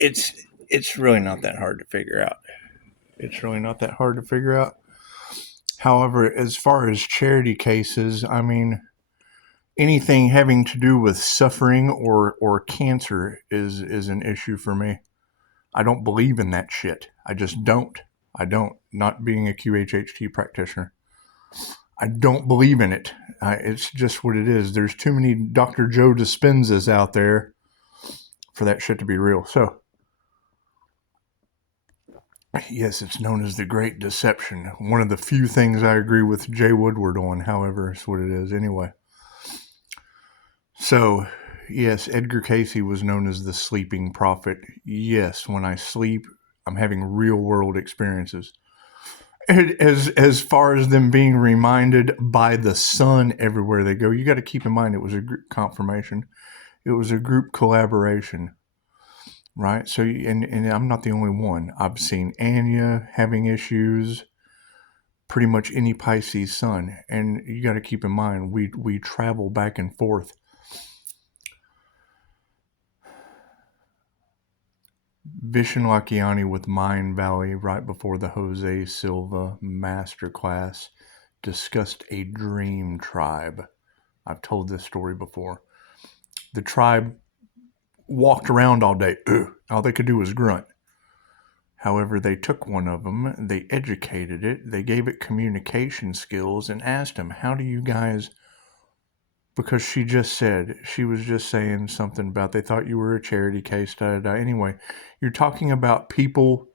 it's really not that hard to figure out. It's really not that hard to figure out. However, as far as charity cases, I mean, anything having to do with suffering or cancer is an issue for me. I don't believe in that shit. I just don't. I don't. Not being a QHHT practitioner. I don't believe in it. It's just what it is. There's too many Dr. Joe Dispenzas out there for that shit to be real. So, yes, it's known as the Great Deception. One of the few things I agree with Jay Woodward on, however, is what it is anyway. So, yes, Edgar Cayce was known as the sleeping prophet. Yes, when I sleep, I'm having real-world experiences. As far as them being reminded by the sun everywhere they go, you got to keep in mind it was a group confirmation. It was a group collaboration, right? So, and I'm not the only one. I've seen Anya having issues, pretty much any Pisces sun. And you got to keep in mind, we travel back and forth. Vishen Lakhiani with Mind Valley right before the Jose Silva masterclass discussed a dream tribe. I've told this story before. The tribe walked around all day. All they could do was grunt. However, they took one of them, they educated it, they gave it communication skills and asked him, how do you guys... Because she was just saying something about they thought you were a charity case, Anyway, you're talking about people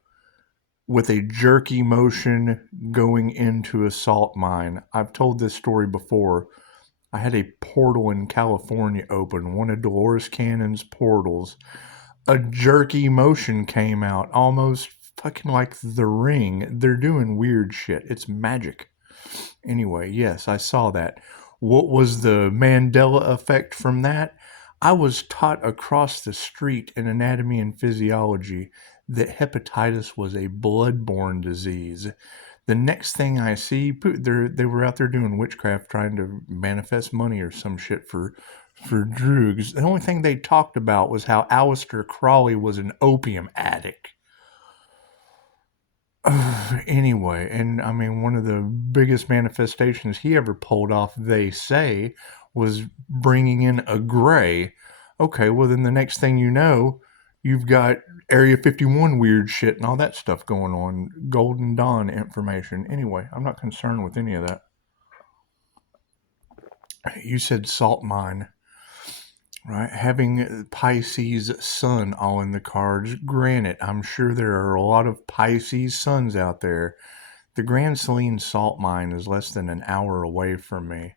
with a jerky motion going into a salt mine. I've told this story before. I had a portal in California open, one of Dolores Cannon's portals. A jerky motion came out, almost fucking like The Ring. They're doing weird shit. It's magic. Anyway, yes, I saw that. What was the Mandela effect from that? I was taught across the street in anatomy and physiology that hepatitis was a blood-borne disease. The next thing I see, they were out there doing witchcraft trying to manifest money or some shit for drugs. The only thing they talked about was how Aleister Crowley was an opium addict. Anyway, and I mean, one of the biggest manifestations he ever pulled off, they say, was bringing in a gray. Okay, well then the next thing you know, you've got Area 51 weird shit and all that stuff going on. Golden Dawn information. Anyway, I'm not concerned with any of that. You said salt mine. Right, having Pisces sun all in the cards. Granted, I'm sure there are a lot of Pisces suns out there. The Grand Saline salt mine is less than an hour away from me.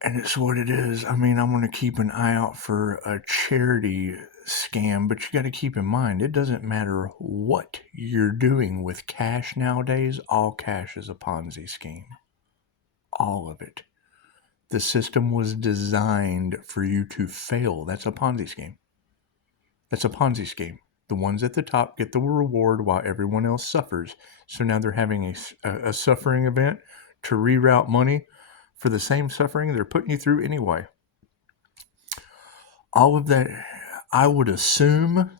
And it's what it is. I mean, I'm going to keep an eye out for a charity scam, but you got to keep in mind, it doesn't matter what you're doing with cash nowadays. All cash is a Ponzi scheme. All of it. The system was designed for you to fail. That's a Ponzi scheme. That's a Ponzi scheme. The ones at the top get the reward while everyone else suffers. So now they're having a suffering event to reroute money for the same suffering they're putting you through anyway. All of that, I would assume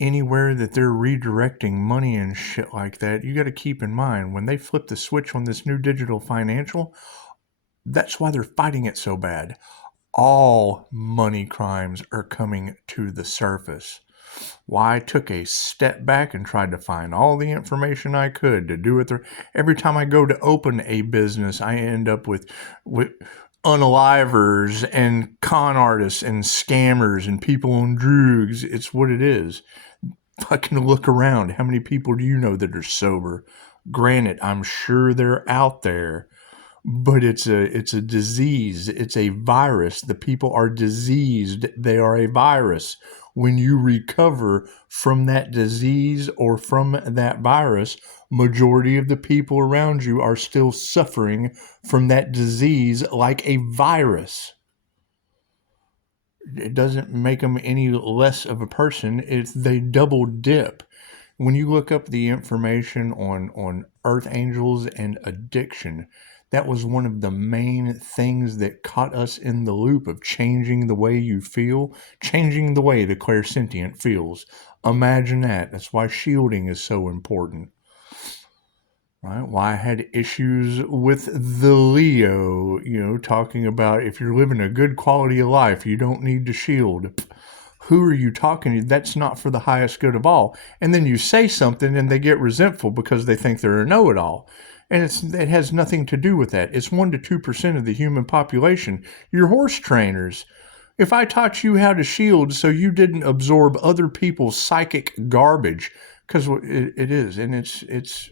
anywhere that they're redirecting money and shit like that, you got to keep in mind, when they flip the switch on this new digital financial, that's why they're fighting it so bad. All money crimes are coming to the surface. Why I took a step back and tried to find all the information I could to do it. Every time I go to open a business, I end up with unalivers and con artists and scammers and people on drugs. It's what it is. Fucking look around. How many people do you know that are sober? Granted, I'm sure they're out there, but it's a disease. It's a virus. The people are diseased. They are a virus. When you recover from that disease or from that virus, majority of the people around you are still suffering from that disease like a virus. It doesn't make them any less of a person. They double dip. When you look up the information on earth angels and addiction, That was one of the main things that caught us in the loop of changing the way you feel, changing the way the clairsentient feels. Imagine that. That's why shielding is so important. Right? Why I had issues with the Leo, talking about if you're living a good quality of life, you don't need to shield. Who are you talking to? That's not for the highest good of all. And then you say something and they get resentful because they think they're a know-it-all. And it has nothing to do with that. It's 1% to 2% of the human population. You're horse trainers. If I taught you how to shield so you didn't absorb other people's psychic garbage, because it is, and it's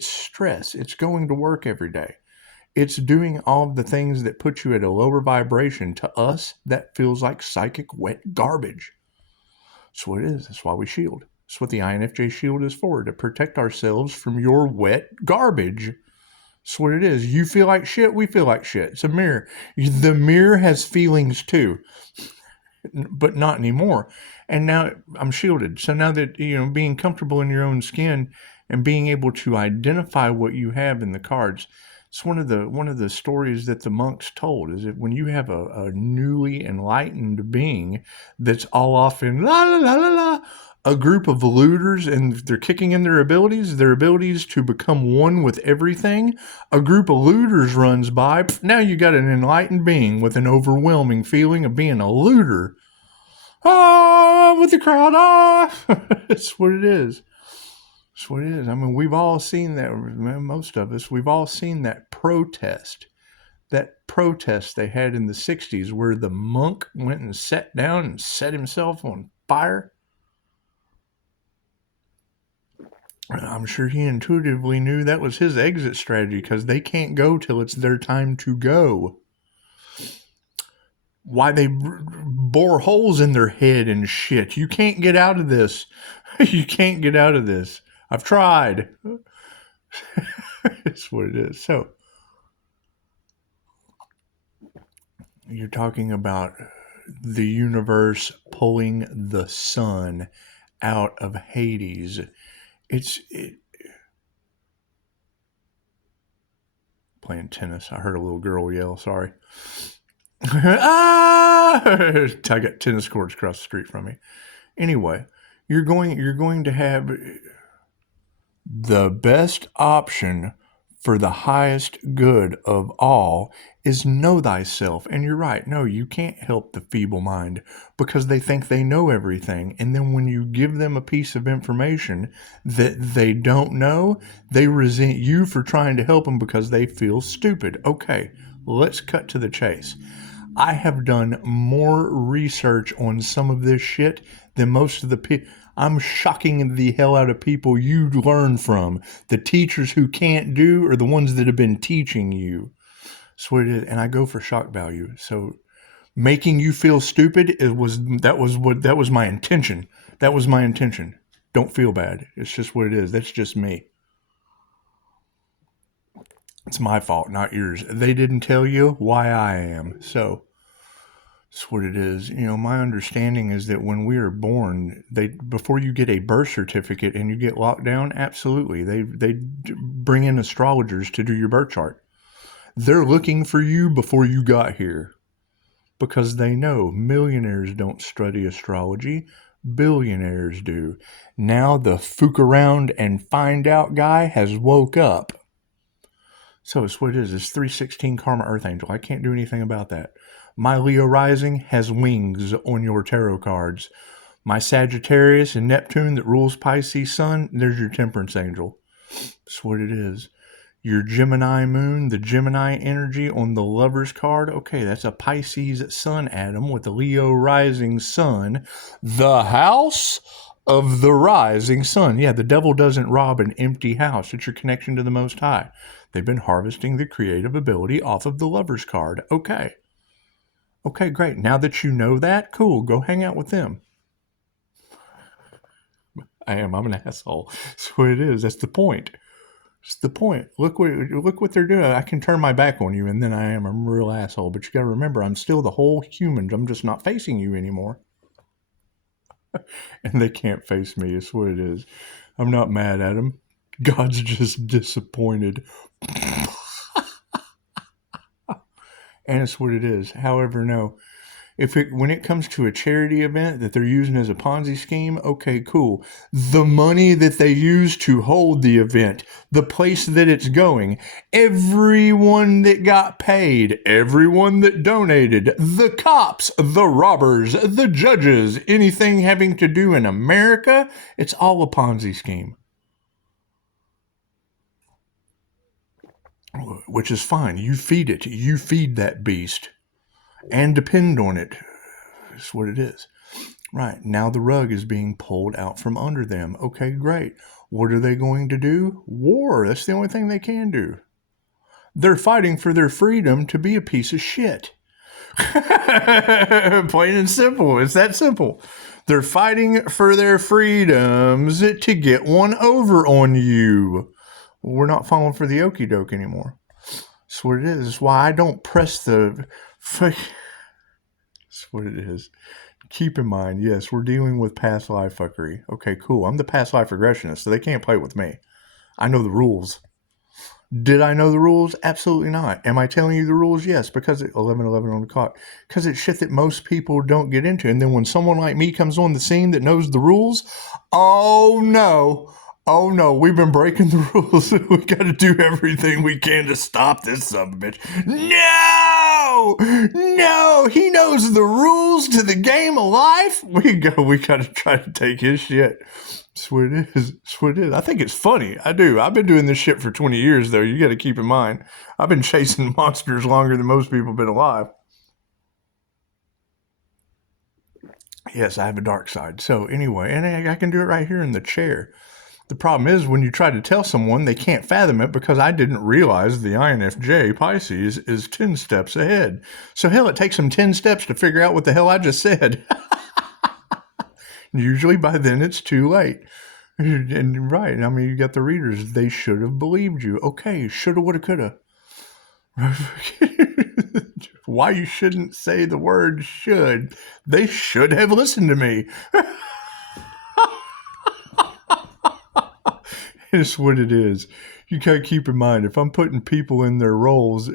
stress. It's going to work every day. It's doing all of the things that put you at a lower vibration. To us, that feels like psychic wet garbage. That's what it is. That's why we shield. That's what the INFJ shield is for, to protect ourselves from your wet garbage. That's what it is. You feel like shit, we feel like shit. It's a mirror. The mirror has feelings too, but not anymore. And now I'm shielded. So now that, being comfortable in your own skin and being able to identify what you have in the cards, it's one of the stories that the monks told, is that when you have a newly enlightened being that's all off in la la la la la, a group of looters, and they're kicking in their abilities to become one with everything. A group of looters runs by. Now you got an enlightened being with an overwhelming feeling of being a looter. Ah, with the crowd, That's what it is. That's what it is. I mean, we've all seen that, most of us, we've all seen that protest they had in the 60s where the monk went and sat down and set himself on fire. I'm sure he intuitively knew that was his exit strategy, because they can't go till it's their time to go. Why they bore holes in their head and shit. You can't get out of this. You can't get out of this. I've tried. It's what it is. So, you're talking about the universe pulling the sun out of Hades. Playing tennis. I heard a little girl yell. Sorry. I got tennis courts across the street from me. Anyway, you're going to have the best option for the highest good of all is know thyself. And you're right. No, you can't help the feeble mind, because they think they know everything. And then when you give them a piece of information that they don't know, they resent you for trying to help them because they feel stupid. Okay, let's cut to the chase. I have done more research on some of this shit than most of the people. I'm shocking the hell out of people you learn from. The teachers who can't do are the ones that have been teaching you. That's what it is. And I go for shock value. So making you feel stupid, that was my intention. That was my intention. Don't feel bad. It's just what it is. That's just me. It's my fault, not yours. They didn't tell you why I am. So that's what it is. My understanding is that when we are born, before you get a birth certificate and you get locked down, absolutely, they bring in astrologers to do your birth chart. They're looking for you before you got here, because they know millionaires don't study astrology, billionaires do. Now the fook around and find out guy has woke up. So it's what it is. It's 316 Karma Earth Angel. I can't do anything about that. My Leo rising has wings on your tarot cards. My Sagittarius and Neptune that rules Pisces sun, there's your Temperance Angel. That's what it is. Your Gemini moon, the Gemini energy on the Lover's card, okay, that's a Pisces sun atom with a Leo rising sun. The house of the rising sun. Yeah, the devil doesn't rob an empty house. It's your connection to the Most High. They've been harvesting the creative ability off of the Lover's card. Okay. Okay, great. Now that you know that, cool. Go hang out with them. I'm an asshole. That's what it is. That's the point. It's the point. Look what they're doing. I can turn my back on you, and then I'm a real asshole. But you got to remember, I'm still the whole human. I'm just not facing you anymore. And they can't face me. It's what it is. I'm not mad at them. God's just disappointed. And it's what it is. However, no. When it comes to a charity event that they're using as a Ponzi scheme, okay, cool. The money that they use to hold the event, the place that it's going, everyone that got paid, everyone that donated, the cops, the robbers, the judges, anything having to do in America, it's all a Ponzi scheme. Which is fine. You feed it. You feed that beast. And depend on it. That's what it is. Right. Now the rug is being pulled out from under them. Okay, great. What are they going to do? War. That's the only thing they can do. They're fighting for their freedom to be a piece of shit. Plain and simple. It's that simple. They're fighting for their freedoms to get one over on you. We're not falling for the okie doke anymore. That's what it is. That's why I don't press the... That's what it is. Keep in mind, yes, we're dealing with past life fuckery. Okay, cool. I'm the past life regressionist, so they can't play with me. I know the rules. Did I know the rules? Absolutely not. Am I telling you the rules? Yes, because 11:11 on the clock. Because it's shit that most people don't get into. And then when someone like me comes on the scene that knows the rules, oh no, we've been breaking the rules. We got to do everything we can to stop this son of a bitch. No, he knows the rules to the game of life. We got to try to take his shit. That's what it is. That's what it is. I think it's funny. I do. I've been doing this shit for 20 years, though. You got to keep in mind. I've been chasing monsters longer than most people have been alive. Yes, I have a dark side. So anyway, and I can do it right here in the chair. The problem is when you try to tell someone, they can't fathom it because I didn't realize the INFJ Pisces is 10 steps ahead. So hell, it takes them 10 steps to figure out what the hell I just said. Usually by then it's too late. And right, I mean, you got the readers. They should have believed you. Okay, shoulda, woulda, coulda. Why you shouldn't say the word should. They should have listened to me. It's what it is. You gotta keep in mind, if I'm putting people in their roles,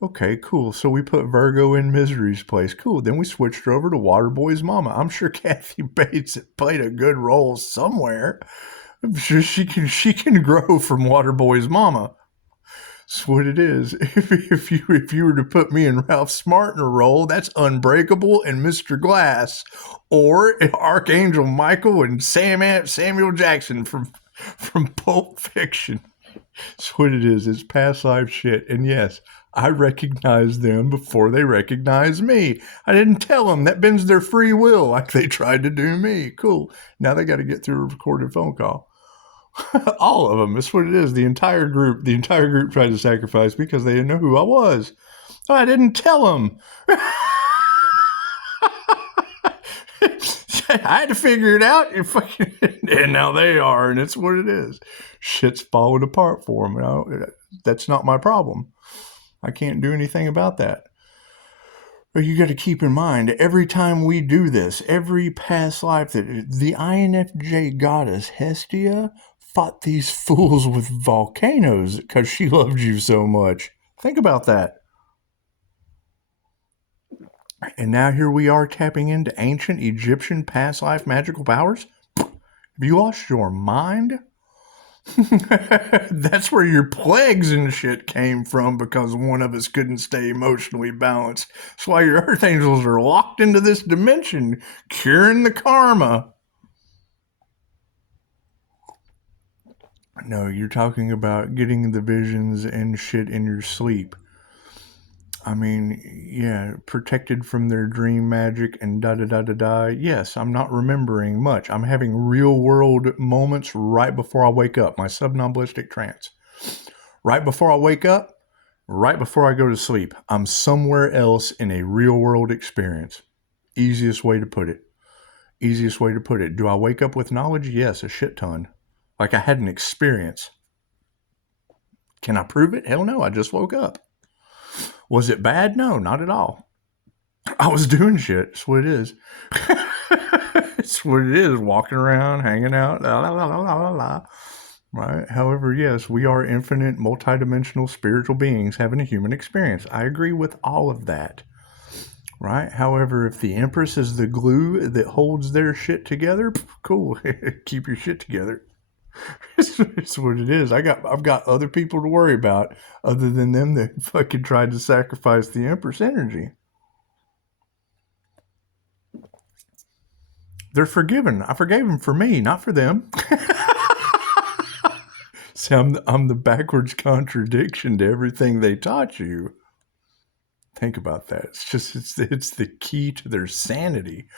okay, cool. So we put Virgo in Misery's place. Cool. Then we switched her over to Waterboy's mama. I'm sure Kathy Bates played a good role somewhere. I'm sure she can grow from Waterboy's mama. That's what it is. If you were to put me and Ralph Smart in a role, that's Unbreakable and Mr. Glass, or Archangel Michael and Samuel Jackson from Pulp Fiction. That's what it is. It's past life shit. And yes, I recognize them before they recognize me. I didn't tell them. That bends their free will like they tried to do me. Cool. Now they got to get through a recorded phone call. All of them. That's what it is. The entire group tried to sacrifice me because they didn't know who I was. So I didn't tell them. I had to figure it out. And now they are, and it's what it is. Shit's falling apart for them. That's not my problem. I can't do anything about that. But you got to keep in mind, every time we do this, every past life, that the INFJ goddess Hestia fought these fools with volcanoes because she loved you so much. Think about that. And now here we are tapping into ancient Egyptian past life magical powers. Have you lost your mind? That's where your plagues and shit came from, because one of us couldn't stay emotionally balanced. That's why your earth angels are locked into this dimension, curing the karma. No, you're talking about getting the visions and shit in your sleep. I mean, yeah, protected from their dream magic and da-da-da-da-da. Yes, I'm not remembering much. I'm having real-world moments right before I wake up, my somnambulistic trance. Right before I wake up, right before I go to sleep, I'm somewhere else in a real-world experience. Easiest way to put it. Easiest way to put it. Do I wake up with knowledge? Yes, a shit ton. Like I had an experience. Can I prove it? Hell no, I just woke up. Was it bad? No, not at all. I was doing shit. That's what it is. It's what it is. Walking around, hanging out, la la la la la la. Right? However, yes, we are infinite, multidimensional spiritual beings having a human experience. I agree with all of that. Right? However, if the Empress is the glue that holds their shit together, cool. Keep your shit together. It's what it is. I've got other people to worry about other than them that fucking tried to sacrifice the Empress energy. They're forgiven. I forgave them for me, not for them. See, I'm the backwards contradiction to everything they taught you. Think about that. It's the key to their sanity.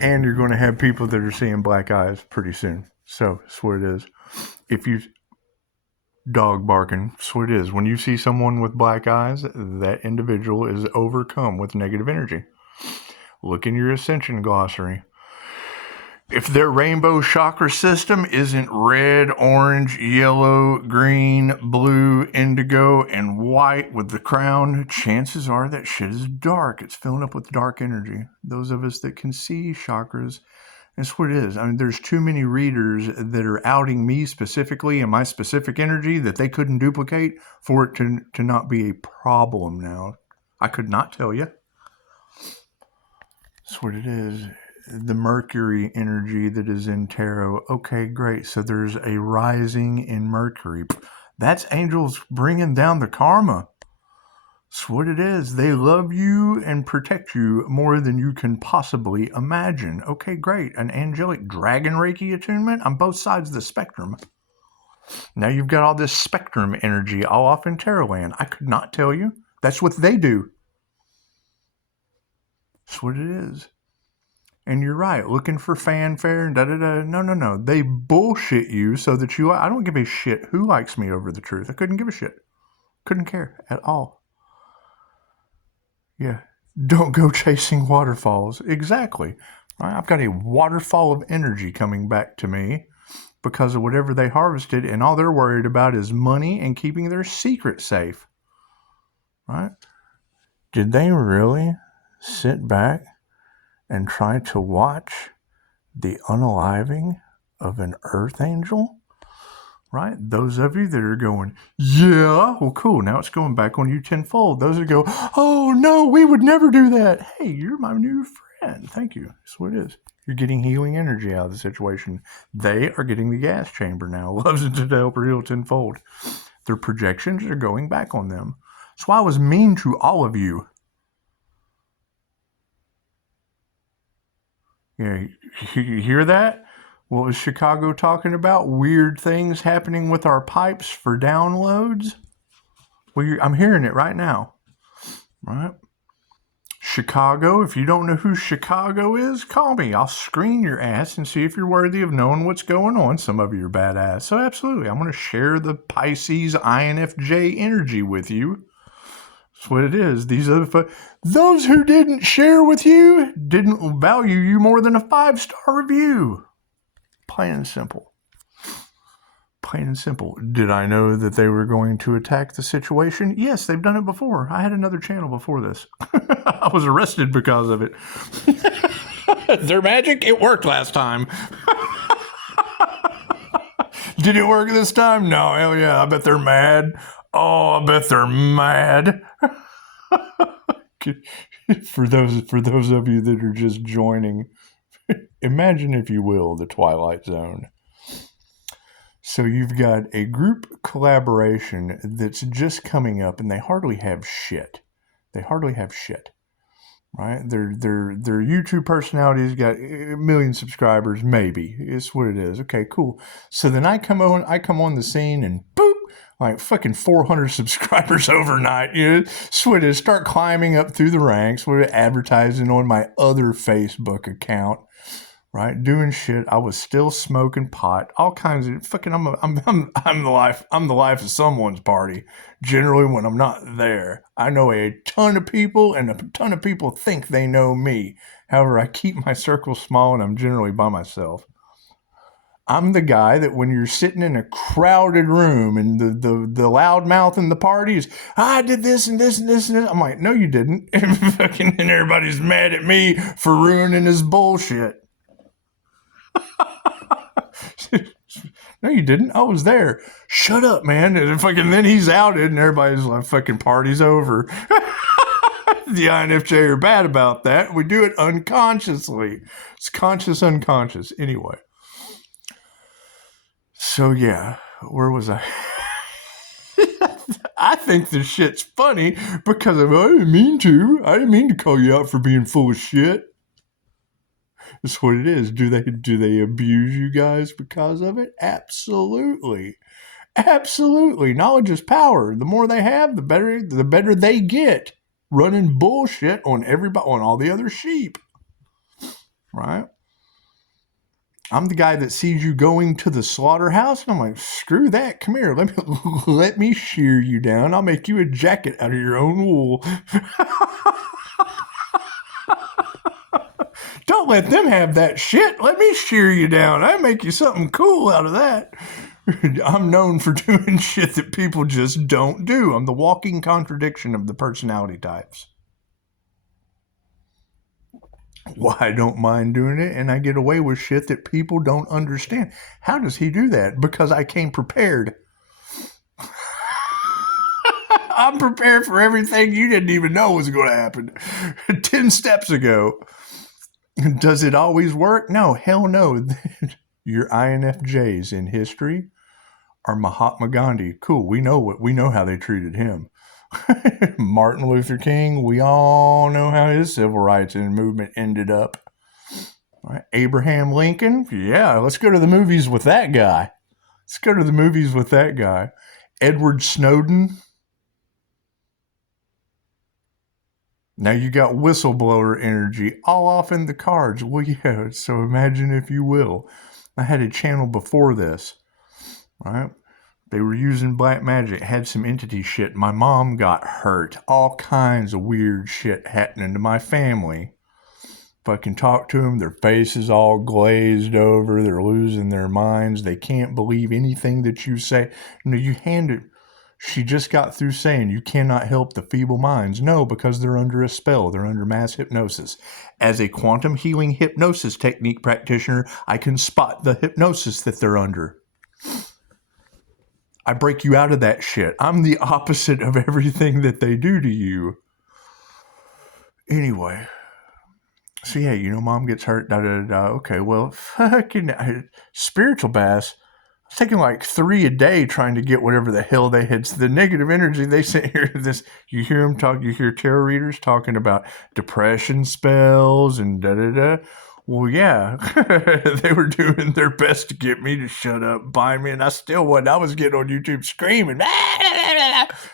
And you're going to have people that are seeing black eyes pretty soon. So that's what it is. If you dog barking, that's what it is. When you see someone with black eyes, that individual is overcome with negative energy. Look in your ascension glossary. If their rainbow chakra system isn't red, orange, yellow, green, blue, indigo, and white with the crown, chances are that shit is dark. It's filling up with dark energy. Those of us that can see chakras, that's what it is. I mean, there's too many readers that are outing me specifically and my specific energy that they couldn't duplicate for it to not be a problem now. I could not tell you. That's what it is. The Mercury energy that is in tarot. Okay, great. So there's a rising in Mercury. That's angels bringing down the karma. That's what it is. They love you and protect you more than you can possibly imagine. Okay, great. An angelic dragon Reiki attunement on both sides of the spectrum. Now you've got all this spectrum energy all off in tarot land. I could not tell you. That's what they do. That's what it is. And you're right, looking for fanfare and da-da-da. No. They bullshit you so that you... I don't give a shit who likes me over the truth. I couldn't give a shit. Couldn't care at all. Yeah. Don't go chasing waterfalls. Exactly. I've got a waterfall of energy coming back to me because of whatever they harvested, and all they're worried about is money and keeping their secret safe. Right? Did they really sit back and try to watch the unaliving of an earth angel? Right? Those of you that are going, yeah, well, cool, now it's going back on you tenfold. Those that go, oh, no, we would never do that. Hey, you're my new friend. Thank you. That's what it is. You're getting healing energy out of the situation. They are getting the gas chamber now. Loves it to help heal tenfold. Their projections are going back on them. That's why I was mean to all of you. Yeah, you hear that? What was Chicago talking about? Weird things happening with our pipes for downloads? Well, I'm hearing it right now. Right? Chicago, if you don't know who Chicago is, call me. I'll screen your ass and see if you're worthy of knowing what's going on. Some of you are badass. So absolutely, I'm going to share the Pisces INFJ energy with you. That's what it is. These other those who didn't share with you didn't value you more than a 5-star review. Plain and simple. Plain and simple. Did I know that they were going to attack the situation? Yes, they've done it before. I had another channel before this. I was arrested because of it. Their magic, it worked last time. Did it work this time? No, hell yeah. I bet they're mad. Oh, I bet they're mad. For those of you that are just joining, imagine, if you will, the Twilight Zone. So you've got a group collaboration that's just coming up, and they hardly have shit. Right? Their YouTube personalities got a million subscribers, maybe. It's what it is. Okay, cool. So then I come on the scene, and boop, like fucking 400 subscribers overnight. You know, so it is. Start climbing up through the ranks. We're advertising on my other Facebook account. Right, doing shit. I was still smoking pot, all kinds of fucking. I'm the life of someone's party. Generally, when I'm not there, I know a ton of people, and a ton of people think they know me. However, I keep my circle small, and I'm generally by myself. I'm the guy that when you're sitting in a crowded room and the loud mouth in the party is, I did this and this and this and this. I'm like, no, you didn't. And everybody's mad at me for ruining his bullshit. No, you didn't. I was there. Shut up, man. And then he's outed and everybody's like, fucking party's over. The INFJ are bad about that. We do it unconsciously. It's conscious, unconscious. Anyway. So yeah, where was I? I think this shit's funny because I didn't mean to. I didn't mean to call you out for being full of shit. That's what it is. Do they abuse you guys because of it? Absolutely. Absolutely. Knowledge is power. The more they have, the better they get. Running bullshit on everybody, on all the other sheep. Right? I'm the guy that sees you going to the slaughterhouse, and I'm like, screw that. Come here. Let me shear you down. I'll make you a jacket out of your own wool. Don't let them have that shit. Let me shear you down. I make you something cool out of that. I'm known for doing shit that people just don't do. I'm the walking contradiction of the personality types. Why I don't mind doing it, and I get away with shit that people don't understand. How does he do that? Because I came prepared. I'm prepared for everything you didn't even know was going to happen 10 steps ago. Does it always work? No, hell no. Your INFJs in history are Mahatma Gandhi. Cool, we know how they treated him. Martin Luther King, we all know how his civil rights movement ended up. Right. Abraham Lincoln, yeah, let's go to the movies with that guy. Edward Snowden. Now you got whistleblower energy all off in the cards. Well, yeah, so imagine if you will. I had a channel before this, right? They were using black magic, had some entity shit. My mom got hurt. All kinds of weird shit happening to my family. Fucking talk to them, their faces all glazed over. They're losing their minds. They can't believe anything that you say. No, you hand it. She just got through saying you cannot help the feeble minds. No, because they're under a spell. They're under mass hypnosis. As a quantum healing hypnosis technique practitioner, I can spot the hypnosis that they're under. I break you out of that shit. I'm the opposite of everything that they do to you. Anyway. So yeah, mom gets hurt, Okay, well, fucking spiritual baths. I was taking like 3 a day trying to get whatever the hell they had. The negative energy they sent here. You hear them talk. You hear tarot readers talking about depression spells and da-da-da. Well, yeah, they were doing their best to get me to shut up, buy me, and I still wasn't. I was getting on YouTube screaming.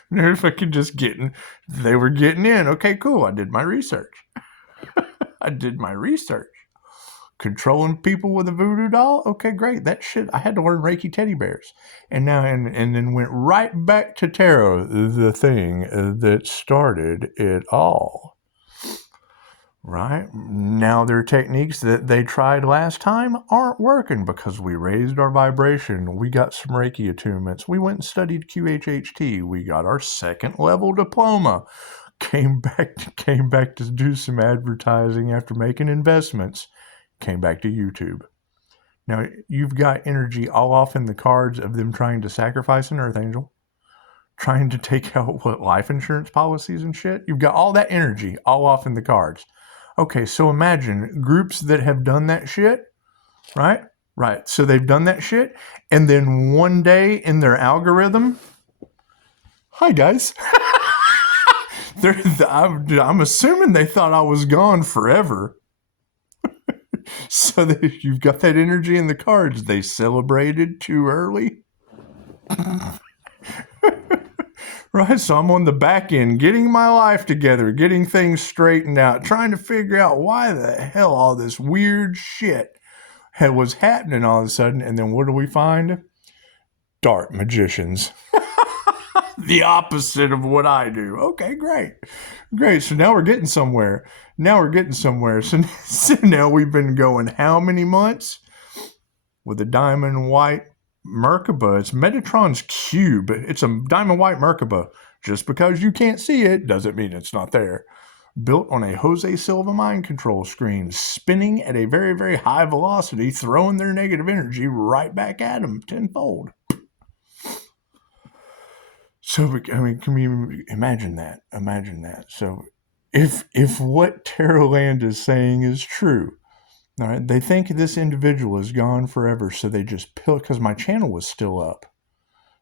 They're fucking they were getting in. Okay, cool. I did my research. Controlling people with a voodoo doll? Okay, great. That shit, I had to learn Reiki teddy bears. And then went right back to tarot, the thing that started it all. Right? Now their techniques that they tried last time aren't working because we raised our vibration. We got some Reiki attunements. We went and studied QHHT. We got our 2nd level diploma. Came back to do some advertising after making investments. Came back to YouTube. Now, you've got energy all off in the cards of them trying to sacrifice an Earth Angel. Trying to take out, life insurance policies and shit. You've got all that energy all off in the cards. Okay, so imagine groups that have done that shit, right? Right, so they've done that shit, and then one day in their algorithm, hi guys. I'm assuming they thought I was gone forever. So you've got that energy in the cards. They celebrated too early. Right, so I'm on the back end, getting my life together, getting things straightened out, trying to figure out why the hell all this weird shit was happening all of a sudden. And then what do we find? Dark magicians. The opposite of what I do. Okay, great. So now we're getting somewhere. So now we've been going how many months? With a diamond white Merkaba. It's Metatron's cube. It's a diamond white Merkaba. Just because you can't see it doesn't mean it's not there. built on a Jose Silva mind control screen, spinning at a very, very high velocity, throwing their negative energy right back at them tenfold. So, I mean, can you imagine that? Imagine that. So, if what Tarotland is saying is true, all right, they think this individual is gone forever, so they just because my channel was still up.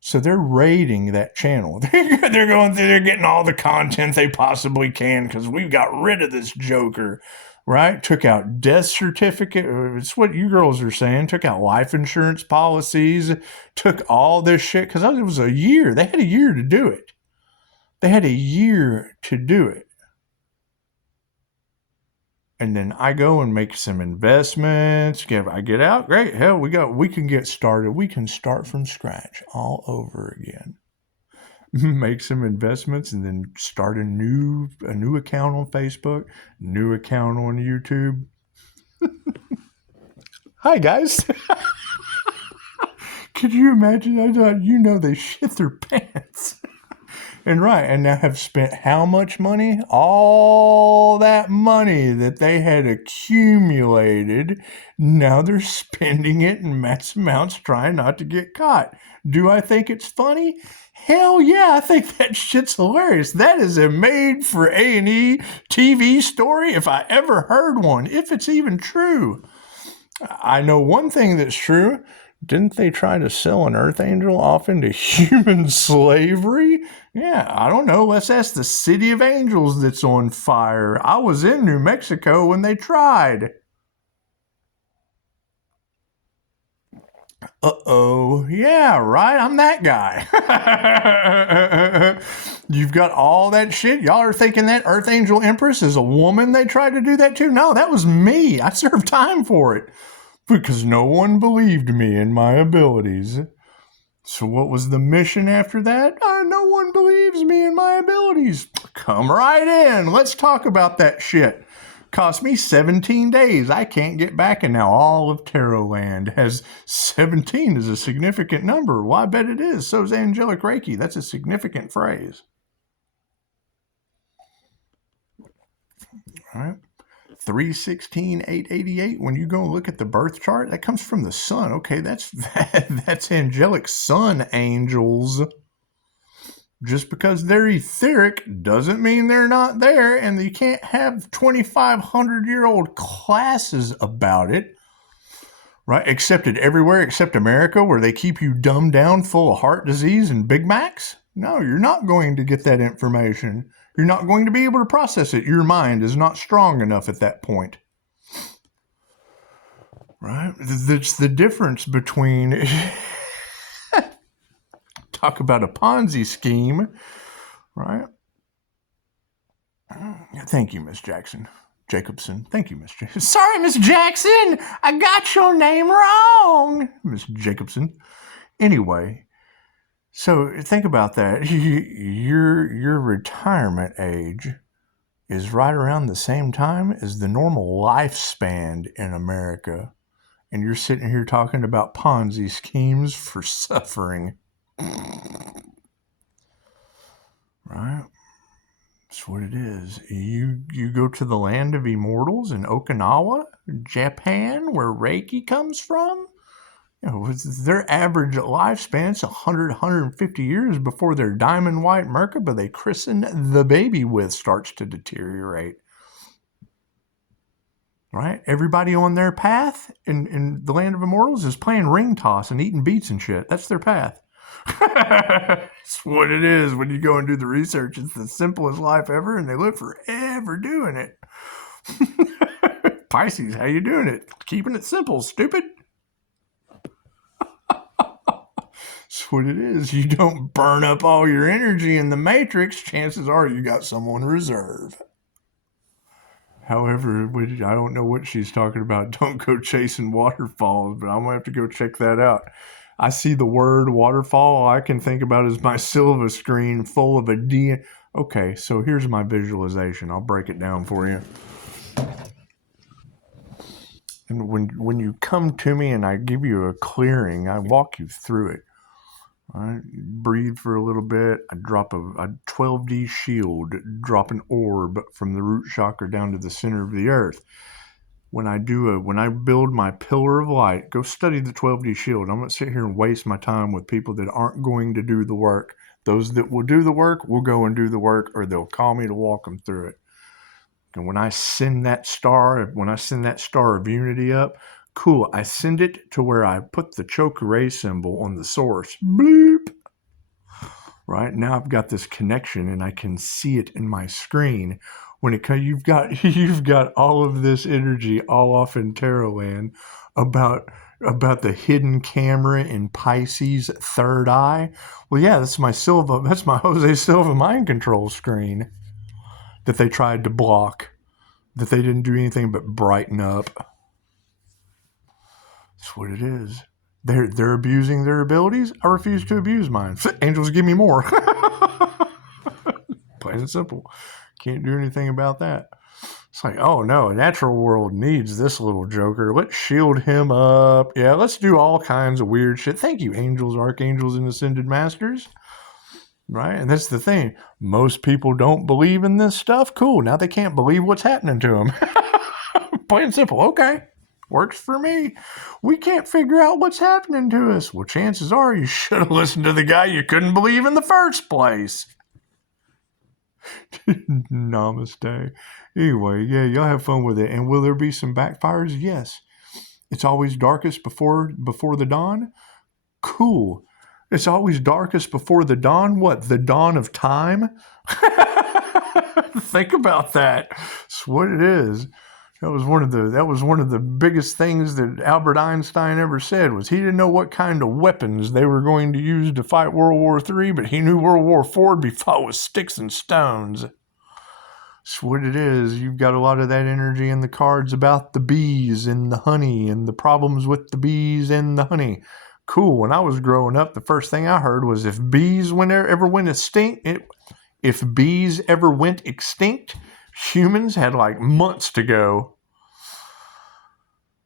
So they're raiding that channel. They're going through, they're getting all the content they possibly can because we've got rid of this joker, right? Took out death certificate. It's what you girls are saying. Took out life insurance policies. Took all this shit because it was a year. They had a year to do it. They had a year to do it. And then I go and make some investments. I get out, great. Hell, we can get started. We can start from scratch all over again. Make some investments and then start a new account on Facebook, new account on YouTube. Hi guys. Could you imagine? I thought, they shit their pants. And now have spent how much money? All that money that they had accumulated. Now they're spending it in mass amounts trying not to get caught. Do I think it's funny? Hell yeah, I think that shit's hilarious. That is a made for A&E TV story if I ever heard one, if it's even true. I know one thing that's true. Didn't they try to sell an Earth Angel off into human slavery? Yeah, I don't know. Let's ask the City of Angels that's on fire. I was in New Mexico when they tried. Uh-oh. Yeah, right. I'm that guy. You've got all that shit. Y'all are thinking that Earth Angel Empress is a woman they tried to do that to? No, that was me. I served time for it. Because no one believed me in my abilities. So what was the mission after that? No one believes me in my abilities. Come right in. Let's talk about that shit. Cost me 17 days. I can't get back, and now all of Tarotland has 17 is a significant number. Well, I bet it is. So is angelic Reiki. That's a significant phrase. All right. 316,888. When you go look at the birth chart, that comes from the sun. Okay, that's angelic sun angels. Just because they're etheric doesn't mean they're not there, and you can't have 2,500-year-old classes about it, right? Accepted everywhere except America, where they keep you dumbed down full of heart disease and Big Macs. No, you're not going to get that information. You're not going to be able to process it. Your mind is not strong enough at that point. Right? That's the difference between... Talk about a Ponzi scheme. Right? Thank you, Miss Jacobson. Thank you, Miss Jackson. Sorry, Miss Jackson. I got your name wrong, Miss Jacobson. Anyway... So think about that. Your retirement age is right around the same time as the normal lifespan in America. And you're sitting here talking about Ponzi schemes for suffering. Right? That's what it is. You go to the land of immortals in Okinawa, Japan, where Reiki comes from. Their average lifespan's 100, 150 years before their diamond white Merkaba they christen the baby with starts to deteriorate. Right? Everybody on their path in the land of immortals is playing ring toss and eating beets and shit. That's their path. That's what it is when you go and do the research. It's the simplest life ever, and they live forever doing it. Pisces, how you doing it? Keeping it simple, stupid. That's what it is. You don't burn up all your energy in the matrix. Chances are you got some on reserve. However, I don't know what she's talking about. Don't go chasing waterfalls, but I'm going to have to go check that out. I see the word waterfall. All I can think about is my Silva screen full of a D. Okay, so here's my visualization. I'll break it down for you. And when you come to me and I give you a clearing, I walk you through it. All right, breathe for a little bit. I drop a 12D shield, drop an orb from the root chakra down to the center of the earth. When I build my pillar of light, go study the 12D shield. I'm not sit here and waste my time with people that aren't going to do the work. Those that will do the work will go and do the work, or they'll call me to walk them through it. And when I send that star of unity up, cool. I send it to where I put the choke array symbol on the source. Bleep. Right now I've got this connection and I can see it in my screen. When it comes, you've got all of this energy all off in Tarot land about the hidden camera in Pisces' third eye. Well, yeah, that's my Jose Silva mind control screen that they tried to block, that they didn't do anything but brighten up. That's what it is. They're abusing their abilities. I refuse to abuse mine. Angels, give me more. Plain and simple. Can't do anything about that. It's like, oh no, natural world needs this little joker. Let's shield him up. Yeah, let's do all kinds of weird shit. Thank you, angels, archangels, and ascended masters. Right? And that's the thing. Most people don't believe in this stuff. Cool. Now they can't believe what's happening to them. Plain and simple. Okay. Works for me. We can't figure out what's happening to us. Well, chances are you should have listened to the guy you couldn't believe in the first place. Namaste. Anyway, yeah, y'all have fun with it. And will there be some backfires? Yes. It's always darkest before the dawn? Cool. It's always darkest before the dawn? What, the dawn of time? Think about that. That's what it is. That was one of the biggest things that Albert Einstein ever said, was he didn't know what kind of weapons they were going to use to fight World War III, but he knew World War IV would be fought with sticks and stones. That's what it is. You've got a lot of that energy in the cards about the bees and the honey and the problems with the bees and the honey. Cool. When I was growing up, the first thing I heard was if bees ever went extinct, humans had like months to go.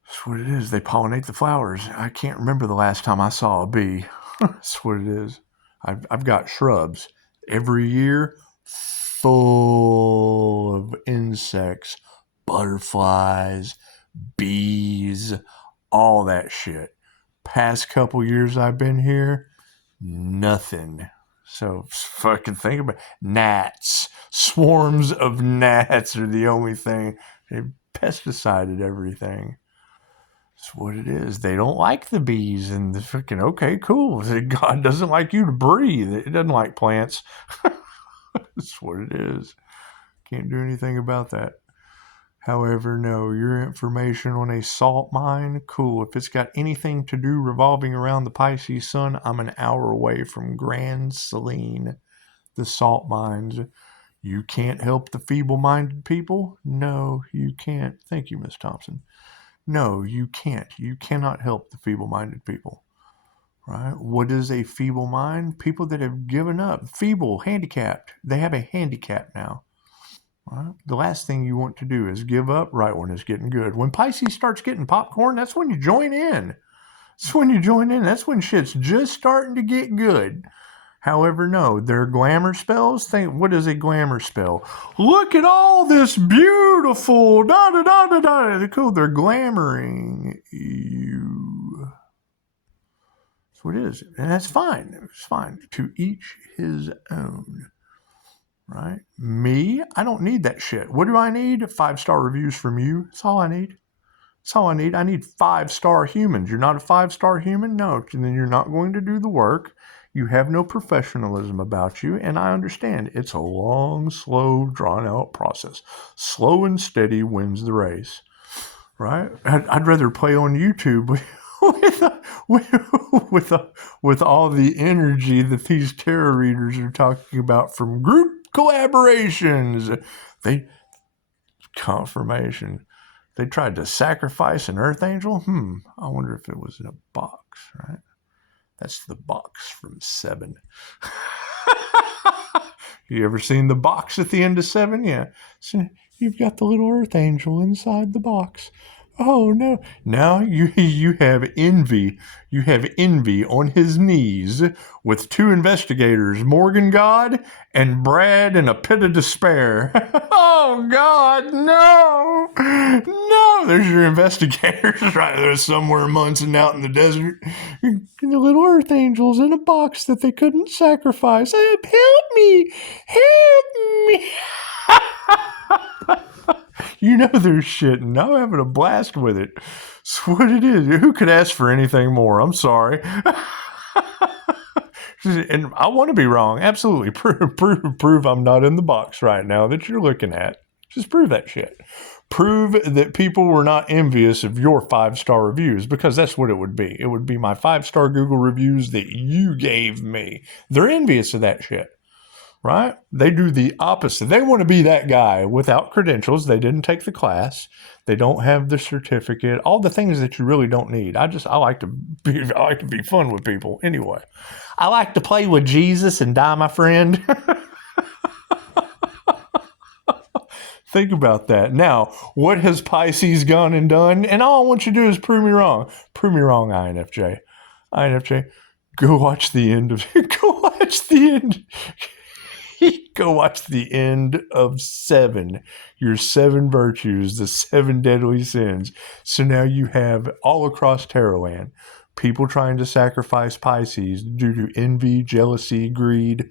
That's what it is. They pollinate the flowers. I can't remember the last time I saw a bee. That's what it is. I've got shrubs every year full of insects, butterflies, bees, all that shit. Past couple years I've been here, nothing. So fucking think about it. Gnats. Swarms of gnats are the only thing. They've pesticided everything. That's what it is. They don't like the bees, and the freaking, okay, cool. God doesn't like you to breathe. It doesn't like plants. That's what it is. Can't do anything about that. However, no, your information on a salt mine, cool. If it's got anything to do revolving around the Pisces sun, I'm an hour away from Grand Saline, the salt mines. You can't help the feeble-minded people? No, you can't. Thank you, Miss Thompson. No, you can't. You cannot help the feeble-minded people. Right? What is a feeble mind? People that have given up. Feeble, handicapped. They have a handicap now. Right? The last thing you want to do is give up right when it's getting good. When Pisces starts getting popcorn, that's when you join in. That's when you join in. That's when shit's just starting to get good. However, no, their glamour spells. What is a glamour spell? Look at all this beautiful da-da-da-da-da. Cool, they're glamoring you. That's what it is. And that's fine. It's fine. To each his own. Right? Me, I don't need that shit. What do I need? 5-star reviews from you. That's all I need. That's all I need. I need 5-star humans. You're not a 5-star human? No. Then you're not going to do the work. You have no professionalism about you, and I understand. It's a long, slow, drawn-out process. Slow and steady wins the race. Right? I'd rather play on YouTube with all the energy that these tarot readers are talking about from group collaborations. Confirmation. They tried to sacrifice an earth angel. I wonder if it was in a box, right? That's the box from 7. You ever seen the box at the end of 7? Yeah. So you've got the little earth angel inside the box. Oh no. Now you have envy. You have envy on his knees with two investigators, Morgan God and Brad in a pit of despair. Oh God, no. No, there's your investigators right there somewhere munching out in the desert. The little earth angels in a box that they couldn't sacrifice. Help me. Help me. You know they're shitting. I'm having a blast with it. It's what it is. Who could ask for anything more? I'm sorry. And I want to be wrong. Absolutely. Prove I'm not in the box right now that you're looking at. Just prove that shit. Prove that people were not envious of your 5-star reviews, because that's what it would be. It would be my 5-star Google reviews that you gave me. They're envious of that shit. Right? They do the opposite. They want to be that guy without credentials. They didn't take the class. They don't have the certificate. All the things that you really don't need. I like to be fun with people. Anyway, I like to play with Jesus and die, my friend. Think about that. Now, what has Pisces gone and done? And all I want you to do is prove me wrong. Prove me wrong, INFJ. INFJ, go watch the end of. Go watch the end. Go watch the end of 7, your 7 virtues, the 7 deadly sins. So now you have all across Tarotland, people trying to sacrifice Pisces due to envy, jealousy, greed,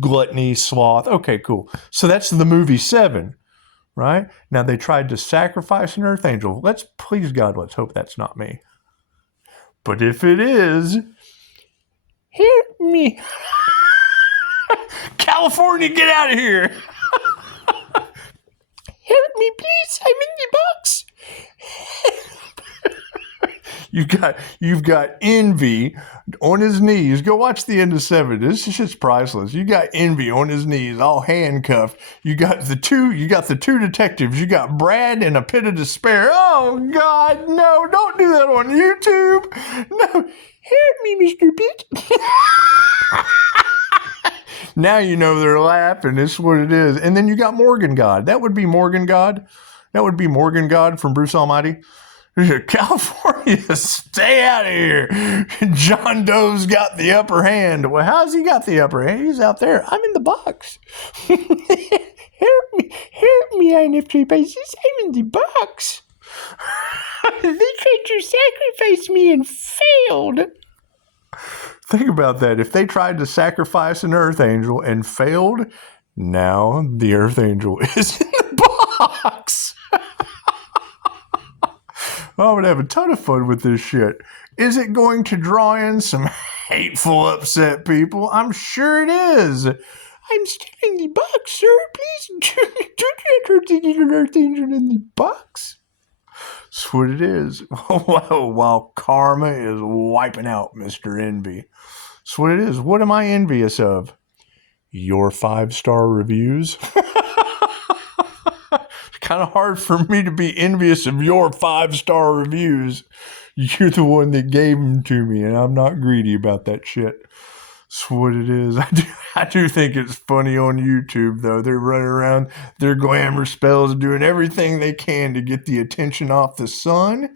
gluttony, sloth. Okay, cool. So that's the movie 7, right? Now they tried to sacrifice an earth angel. Please God, let's hope that's not me. But if it is, help me. California, get out of here. Help me, please. I'm in the box. You've got envy on his knees. Go watch the end of 7. This shit's priceless. You got envy on his knees, all handcuffed. You got the two detectives. You got Brad in a pit of despair. Oh God, no, don't do that on YouTube. No. Help me, Mr. Pitt. Now you know they're laughing. This is what it is. And then you got Morgan God. That would be Morgan God. That would be Morgan God from Bruce Almighty. California, stay out of here. John Doe's got the upper hand. Well, how's he got the upper hand? He's out there. I'm in the box. Help me, INFJ Pisces. I'm in the box. They tried to sacrifice me and failed. Think about that. If they tried to sacrifice an earth angel and failed, now the earth angel is in the box. I would have a ton of fun with this shit. Is it going to draw in some hateful, upset people? I'm sure it is. I'm still in the box, sir. Please don't let an earth angel in the box. That's what it is. While karma is wiping out Mr. Envy. That's what it is. What am I envious of? Your 5-star reviews? It's kind of hard for me to be envious of your 5-star reviews. You're the one that gave them to me, and I'm not greedy about that shit. That's what it is. I do think it's funny on YouTube, though. They're running around their glamour spells, doing everything they can to get the attention off the sun.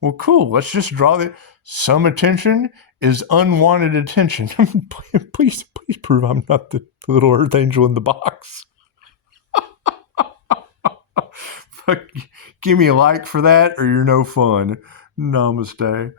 Well, cool. Let's just draw that. Some attention is unwanted attention. Please prove I'm not the little earth angel in the box. Give me a like for that, or you're no fun. Namaste.